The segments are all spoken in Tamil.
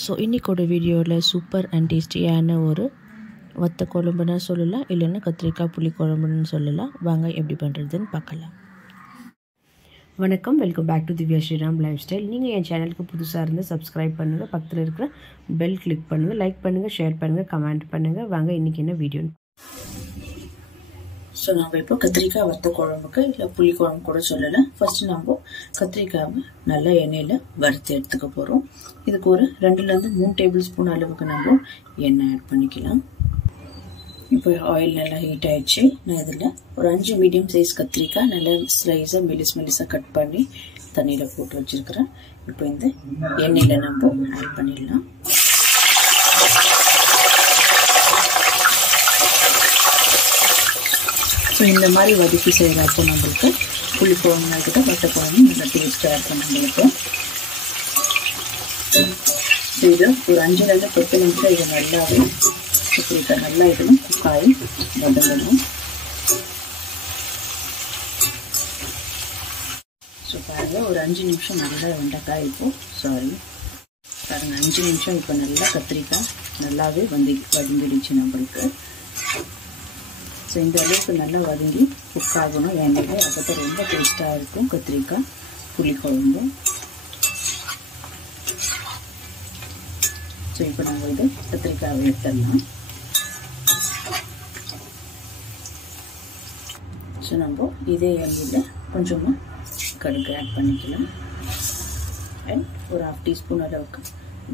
ஸோ இன்றைக்கோட வீடியோவில் சூப்பர் அண்ட் டேஸ்டியான ஒரு வத்த குழம்புன்னு சொல்லலாம், இல்லைன்னா கத்திரிக்காய் புளி குழம்புன்னு சொல்லலாம். வாங்க எப்படி பண்ணுறதுன்னு பார்க்கலாம். வணக்கம், welcome back to Divya Sriram life style. நீங்கள் என் சேனலுக்கு புதுசாக இருந்து சப்ஸ்கிரைப் பண்ணுங்கள், பக்கத்தில் இருக்கிற பெல் கிளிக் பண்ணுங்கள், லைக் பண்ணுங்கள், ஷேர் பண்ணுங்கள், கமெண்ட் பண்ணுங்கள். வாங்க இன்றைக்கி என்ன வீடியோன்னு. ஸோ நம்ம இப்போ கத்திரிக்காய் வத்த குழம்புக்கு இல்லை புளி குழம்பு கூட சொல்லலாம். ஃபர்ஸ்ட் நம்ம கத்திரிக்காவை நல்லா எண்ணெயில் வறுத்து எடுத்துக்க போகிறோம். இதுக்கு ஒரு 2லேருந்து 3 டேபிள் ஸ்பூன் அளவுக்கு நம்ம எண்ணெய் ஆட் பண்ணிக்கலாம். இப்போ ஆயில் நல்லா ஹீட் ஆயிடுச்சு. நான் இதில் ஒரு 5 மீடியம் சைஸ் கத்திரிக்காய் நல்லா ஸ்லைஸாக மெலிசாக கட் பண்ணி தண்ணியில் போட்டு வச்சுருக்கிறேன். இப்போ இந்த எண்ணெயில் நம்ம ஆட் பண்ணிடலாம். ஸோ இந்த மாதிரி வதக்கி செய்கிறப்போ நம்மளுக்கு புளி குழம்புனா இருக்கட்டும், வத்த குழம்பு நல்லா டேஸ்ட்டாக இருக்கும் நம்மளுக்கு. ஸோ இது ஒரு 5லேருந்து 10 நிமிஷம் இது நல்லாவே கத்திரிக்காய் நல்லா இதெல்லாம் குக்காய் வதங்கணும். ஸோ பாருங்கள், ஒரு 5 நிமிஷம் நல்லா வெண்டைக்காய் இப்போ பாருங்கள் 5 நிமிஷம் இப்போ நல்லா கத்திரிக்காய் நல்லாவே வதங்கிடுச்சு நம்மளுக்கு. ஸோ இந்த அளவுக்கு நல்லா வதங்கி குக் ஆகணும் எண்ணெயில், அப்போ தான் ரொம்ப டேஸ்ட்டாக இருக்கும் கத்திரிக்காய் புளி குழம்பு. ஸோ இப்போ நம்ம இது கத்திரிக்காய் எடுத்துடலாம். ஸோ நம்ம இதே எண்ணெயில் கொஞ்சமாக கடுகு ஆட் பண்ணிக்கலாம். அண்ட் ஒரு 1/2 டீஸ்பூன் அளவுக்கு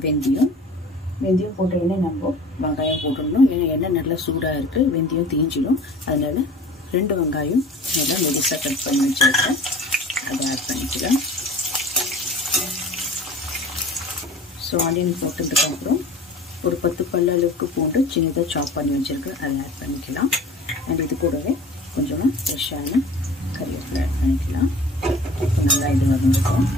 வெந்தயம் போட்டோடனே நம்ம வெங்காயம் போட்டுடணும். ஏன்னா எண்ணெய் நல்லா சூடாக இருக்குது, வெந்தயம் தீஞ்சிடும். அதனால் 2 வெங்காயம் நல்லா மெலிசாக கட் பண்ணி வச்சுருக்கேன், அதை ஆட் பண்ணிக்கலாம். ஸோ ஆனியன் போட்டதுக்கப்புறம் ஒரு 10 பல் அளவுக்கு பூண்டு சின்னதாக சாப் பண்ணி வச்சுருக்கேன், அதை ஆட் பண்ணிக்கலாம். அண்ட் இது கூடவே கொஞ்சமாக ஃப்ரெஷ்ஷான கறிவேப்பிலை ஆட் பண்ணிக்கலாம். நல்லா இது வதங்கிக்கும்.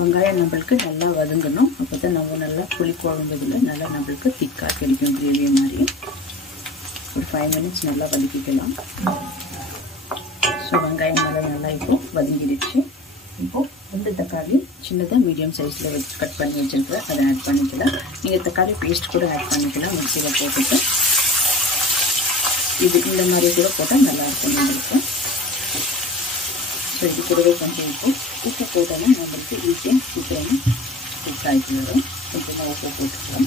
வெங்காயம் நம்மளுக்கு நல்லா வதங்கணும், அப்போ தான் நம்ம நல்லா புளி குழம்பு இதில் நல்லா நம்மளுக்கு திக்காக கிடைக்கும், கிரேவி மாதிரி. ஒரு 5 மினிட்ஸ் நல்லா வதக்கிக்கலாம். ஸோ வெங்காயம் நல்லா இப்போ வதங்கிடுச்சு. இப்போது 2 தக்காளி சின்னதாக மீடியம் சைஸில் கட் பண்ணி வச்சுருக்கேன், அதை ஆட் பண்ணிக்கலாம். நீங்கள் தக்காளி பேஸ்ட் கூட ஆட் பண்ணிக்கலாம் மிக்சியில் போட்டுட்டு. இது இந்த மாதிரி கூட போட்டால் நல்லாயிருக்கும் நம்மளுக்கு. ஸோ இது கூடவே கொஞ்சம் உப்பு போட்டோன்னா நம்மளுக்கு ஈஸியாக சீக்கிரமாக குக் ஆகிட்டு வரும். கொஞ்சமாக உப்பு போட்டுக்கலாம்.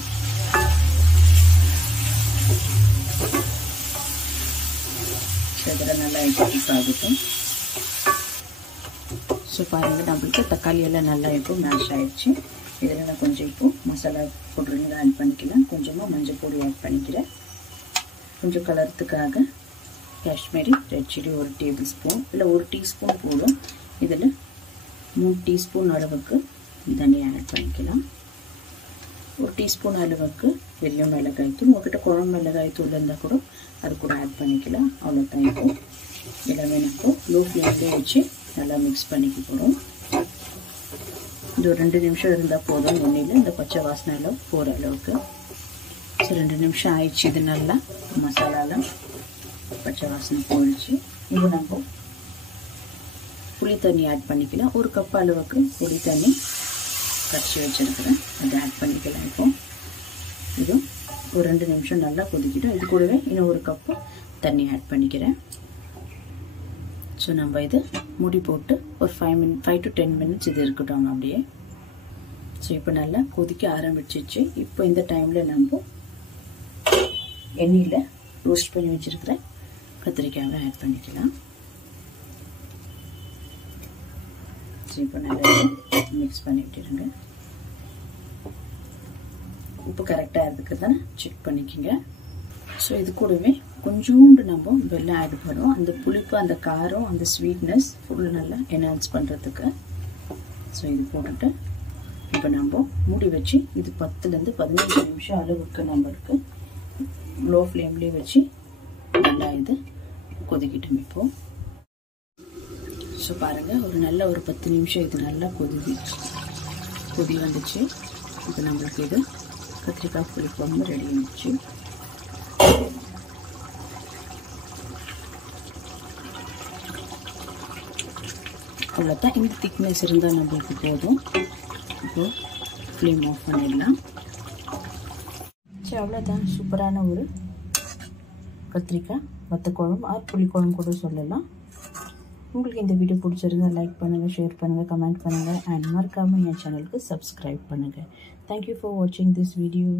ஸோ இதில் நல்லா குக் ஆகட்டும். ஸோ பாருங்கள், நம்மளுக்கு தக்காளி எல்லாம் நல்லா இப்போ மேஷ் ஆகிடுச்சு. இதில் நான் கொஞ்சம் இப்போ மசாலா பொருள் ஆட் பண்ணிக்கலாம். கொஞ்சமாக மஞ்சள் பொடி ஆட் பண்ணிக்கிறேன். கொஞ்சம் கலர்த்துக்காக Kashmiri red chilli 1 tablespoon இல்லை 1 டீஸ்பூன் போடும். இதில் 3 டீஸ்பூன் அளவுக்கு தனியா ஆட் பண்ணிக்கலாம். 1 டீஸ்பூன் அளவுக்கு பெரிய மிளகாய் தூள், உங்கள்கிட்ட குழம்பு மிளகாய் தூள் இருந்தால் கூட அது கூட ஆட் பண்ணிக்கலாம். அவ்வளோதான். இப்போ எல்லாமே நம்ம லோ ஃப்ளேம்லேயே வச்சு நல்லா மிக்ஸ் பண்ணிக்க போகிறோம். இது ஒரு 2 நிமிஷம் இருந்தால் போதும் எண்ணெயில் இந்த பச்சை வாசனை எல்லாம் போகிற அளவுக்கு. ஸோ 2 நிமிஷம் ஆயிடுச்சு. இது நல்லா மசாலாலாம் பச்சை வாசனை போயிடுச்சு. இப்போ நம்ம புளி தண்ணி ஆட் பண்ணிக்கலாம். 1 கப் அளவுக்கு புளி தண்ணி கரைச்சி வச்சுருக்கிறேன், அதை ஆட் பண்ணிக்கலாம். இப்போ இது ஒரு 2 நிமிஷம் நல்லா கொதிக்கிட்டோம். இது கூடவே இன்னும் 1 கப்பு தண்ணி ஆட் பண்ணிக்கிறேன். ஸோ நம்ம இது மூடி போட்டு ஒரு 5 to 10 மினிட்ஸ் இது இருக்கட்டும் அப்படியே. ஸோ இப்போ நல்லா கொதிக்க ஆரம்பிச்சிச்சு. இப்போ இந்த டைமில் நம்ம எண்ணெயில் ரோஸ்ட் பண்ணி வச்சுருக்கிறேன் கத்திரிக்காவை ஆட் பண்ணிக்கலாம். ஸோ இப்போ நல்லா மிக்ஸ் பண்ணி விட்டுருங்க. உப்பு கரெக்டாக இருக்கிறதான செக் பண்ணிக்கோங்க. ஸோ இது கூடவே கொஞ்சோண்டு நம்ம வெல்லம் ஆட் பண்ணுவோம். அந்த புளிப்பு, அந்த காரம், அந்த ஸ்வீட்னஸ் ஃபுல் நல்லா என்ஹான்ஸ் பண்ணுறதுக்கு. ஸோ இது போட்டுட்டு இப்போ நம்ம மூடி வச்சு இது 10லேருந்து 15 நிமிஷம் அளவுக்கு நம்மளுக்கு லோ ஃப்ளேம்லேயே வச்சு நல்லா இது கொதிக்கிட்டோம். இப்போ ஸோ பாருங்கள், ஒரு 10 நிமிஷம் இது நல்லா கொதி வந்துச்சு. இப்போ நம்மளுக்கு இது கத்திரிக்காய் புளி குழம்பு ரெடி ஆகிடுச்சு. இவ்வளோதான். இந்த திக்னஸ் இருந்தால் நம்மளுக்கு போதும். இப்போ ஃப்ளேம் ஆஃப் பண்ணிடலாம். சரி, அவ்வளோதான். சூப்பரான ஒரு கத்திரிக்காய் வத்த குழம்பு ஆர் புளிக்குழம்பு கூட சொல்லலாம். உங்களுக்கு இந்த வீடியோ பிடிச்சிருந்தால் லைக் பண்ணுங்கள், ஷேர் பண்ணுங்கள், கமெண்ட் பண்ணுங்கள் அண்ட் மறக்காமல் என் சேனலுக்கு சப்ஸ்கிரைப் பண்ணுங்கள். தேங்க்யூ ஃபார் வாட்சிங் திஸ் வீடியோ.